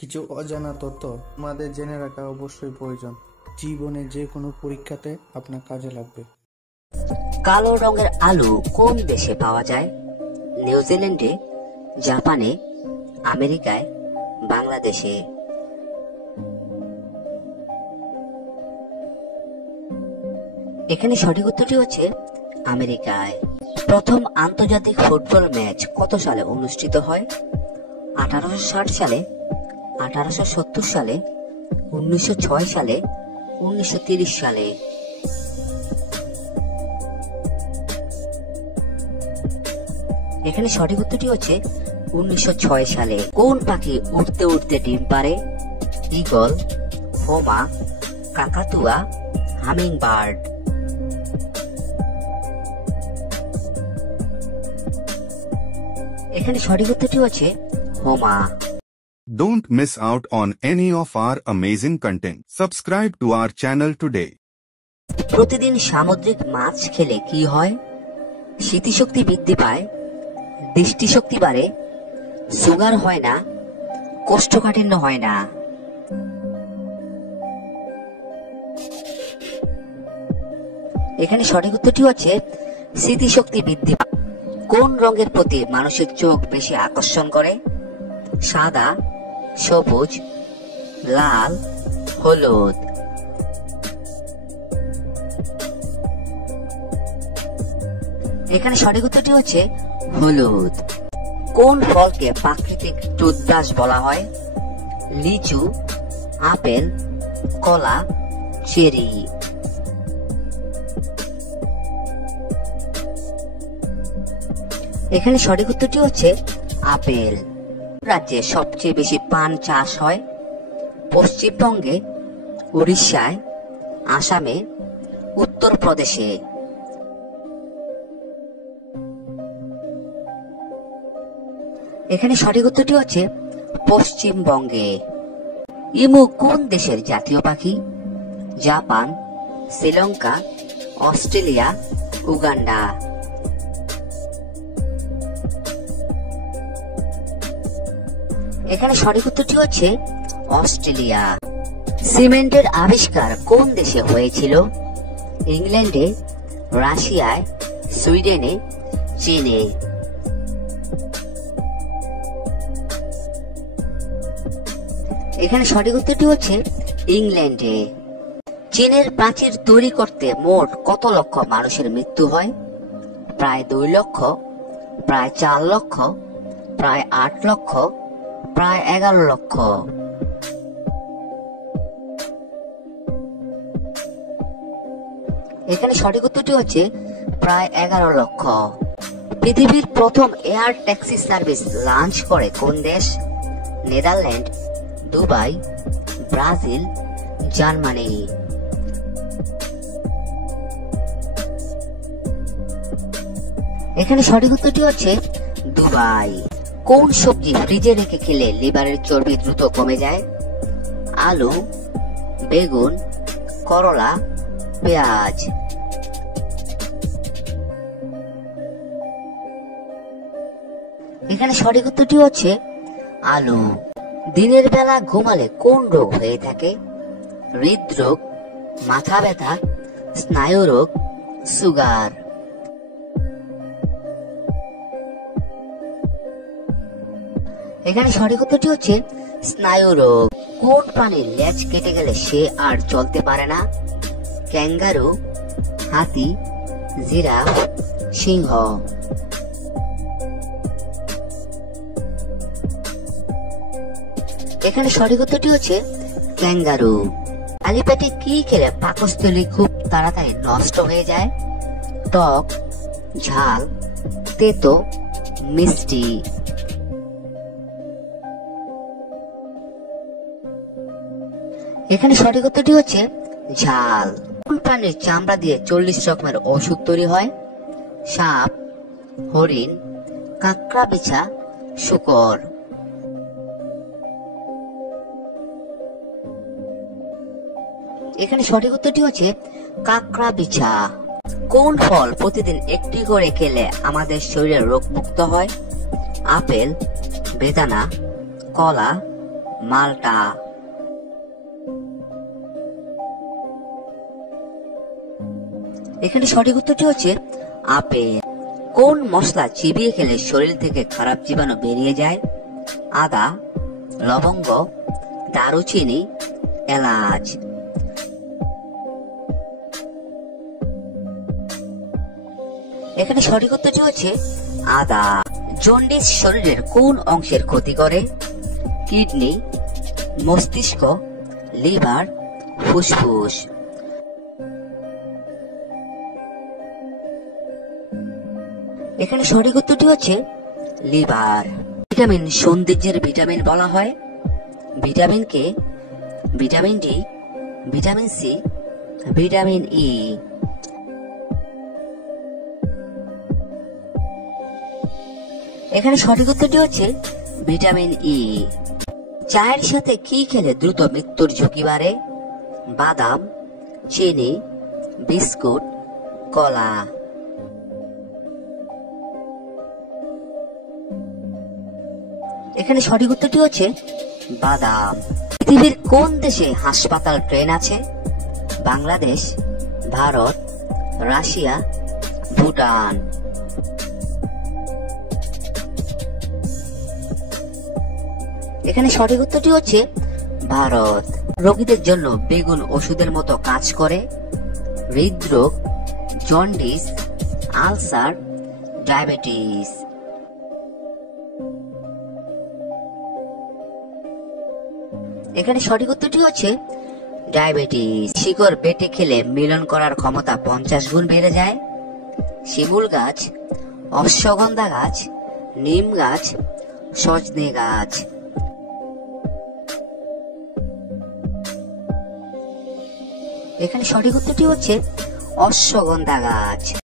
কিছু অজানা তথ্য আমাদের জেনে রাখা অবশ্যই প্রয়োজন। জীবনে যে কোনো পরীক্ষাতে আপনার কাজে লাগবে। কালো রঙের আলু কোন দেশে পাওয়া যায়? নিউজিল্যান্ডে, জাপানে, আমেরিকায়, বাংলাদেশে। এখানে সঠিক উত্তরটি হচ্ছে আমেরিকায়। প্রথম আন্তর্জাতিক ফুটবল ম্যাচ কত সালে অনুষ্ঠিত হয়? 1860 সালে, 1870 সালে, 1906 সালে, 1930 সালে। এখানে সঠিক উত্তরটি হচ্ছে 1906 সালে। কোন পাখি উড়তে উড়তে ডিম পারে? ঈগল, হোমা, কাকাতুয়া, হামিং বার্ড। এখানে সঠিক উত্তরটি হচ্ছে হোমা। Don't miss out on any of our amazing content. Subscribe to our channel today. প্রতিদিন সামুদ্রিক মাছ খেলে কি হয়? স্মৃতিশক্তি বৃদ্ধি পায়, দৃষ্টিশক্তি বাড়ে, সুগার হয় না, কোষ্ঠকাঠিন্য হয় না। এখানে সঠিক উত্তরটি হচ্ছে স্মৃতিশক্তি বৃদ্ধি পায়। কোন রঙের প্রতি মানুষের চোখ বেশি আকর্ষণ করে? সাদা, সবুজ, লাল, হলুদ। এখানে সঠিক উত্তরটি হচ্ছে হলুদ। কোন ফলকে প্রাকৃতিক টুথব্রাশ বলা হয়? লিচু, আপেল, কলা, চেরি। এখানে সঠিক উত্তরটি হচ্ছে আপেল। রাজ্যে সবচেয়ে বেশি পান চাষ হয়? পশ্চিমবঙ্গে, উড়িষ্যায়, আসামে, উত্তরপ্রদেশে। এখানে সঠিক উত্তরটি হচ্ছে পশ্চিমবঙ্গে। ইমু কোন দেশের জাতীয় পাখি? Japan, Sri Lanka, Australia, Uganda. এখানে সঠিক উত্তরটি হচ্ছে অস্ট্রেলিয়া। সিমেন্টের আবিষ্কার কোন দেশে হয়েছিল? ইংল্যান্ডে, রাশিয়ায়, সুইডেনে, চীনে। এখানে সঠিক উত্তরটি হচ্ছে ইংল্যান্ডে। চীনের প্রাচীর তৈরি করতে মোট কত লক্ষ মানুষের মৃত্যু হয়? প্রায় 2 লক্ষ, প্রায় 4 লক্ষ, প্রায় 8 লক্ষ, প্রায় 11 লক্ষ। এখানে সঠিক উত্তরটি হচ্ছে প্রায় 11 লক্ষ। পৃথিবীর প্রথম এয়ার ট্যাক্সি সার্ভিস লঞ্চ করে কোন দেশ? Netherland, Dubai, Brazil, Germany. এখানে সঠিক উত্তরটি হচ্ছে দুবাই। কোন সবজি ফ্রিজে রেখে খেলে লিভারের চর্বি দ্রুত কমে যায়? আলু, বেগুন, করলা, পেঁয়াজ। এখানে সঠিক উত্তরটি হচ্ছে আলু। দিনের বেলা ঘুমালে কোন রোগ হয়ে থাকে? হৃদরোগ, মাথা ব্যথা, স্নায়ু রোগ, সুগার। এখানে সঠিক উত্তরটি হচ্ছে স্নায়ু রোগ। কোন প্রাণীর লেজ কেটে গেলে সে আর চলতে পারে না? ক্যাঙ্গারু, হাতি, জিরাফ, সিংহ। এখানে সঠিক উত্তরটি হচ্ছে ক্যাঙ্গারু। খালি পেটে কি খেলে পাকস্থলী খুব তাড়াতাড়ি নষ্ট হয়ে যায়? টক, ঝাল, তেতো, মিষ্টি। এখানে সঠিক উত্তরটি হচ্ছে ঝাল। কোন প্রাণীর চামড়া দিয়ে 40 রকমের ওষুধ তৈরি হয়? সাপ, হরিণ, কাঁকড়া বিছা, শূকর। এখানে সঠিক উত্তরটি হচ্ছে কাঁকড়া বিছা। কোন ফল প্রতিদিন একটি করে খেলে আমাদের শরীরে রোগ মুক্ত হয়? আপেল, বেদানা, কলা, মাল্টা। এখানে সঠিক উত্তরটি হচ্ছে আপেল। কোন মশলা চিবিয়ে খেলে শরীর থেকে খারাপ জীবাণু বেরিয়ে যায়? আদা, লবঙ্গ, দারুচিনি, এলাচ। এখানে সঠিক উত্তরটি হচ্ছে আদা। জন্ডিস শরীরের কোন অংশের ক্ষতি করে? কিডনি, মস্তিষ্ক, লিভার, ফুসফুস। এখানে সঠিক উত্তরটি হচ্ছে লিভার। ভিটামিন সৌন্দর্যের ভিটামিন বলা হয়? Vitamin K, vitamin D, vitamin C, vitamin E. এখানে সঠিক উত্তরটি হচ্ছে ভিটামিন ই। চায়ের সাথে কি খেলে দ্রুত মৃত্যুর ঝুঁকি বাড়ে? বাদাম, চিনি, বিস্কুট, কলা। এখানে সঠিক উত্তরটি হচ্ছে বাদাম। পৃথিবীর কোন দেশে হাসপাতাল ট্রেন আছে? বাংলাদেশ, ভারত, রাশিয়া, ভুটান। এখানে সঠিক উত্তরটি হচ্ছে ভারত। রোগীদের জন্য বেগুন ওষুধের মতো কাজ করে? হৃদরোগ, জন্ডিস, আলসার, ডায়াবেটিস। এখানে সঠিক উত্তরটি হচ্ছে ডায়াবেটিস। শিকড় বেটে খেলে মিলন করার ক্ষমতা 50 গুণ বেড়ে যায়? শিমুল গাছ, অশ্বগন্ধা গাছ, নিম গাছ, সজনে গাছ। এখানে সঠিক উত্তরটি হচ্ছে অশ্বগন্ধা গাছ।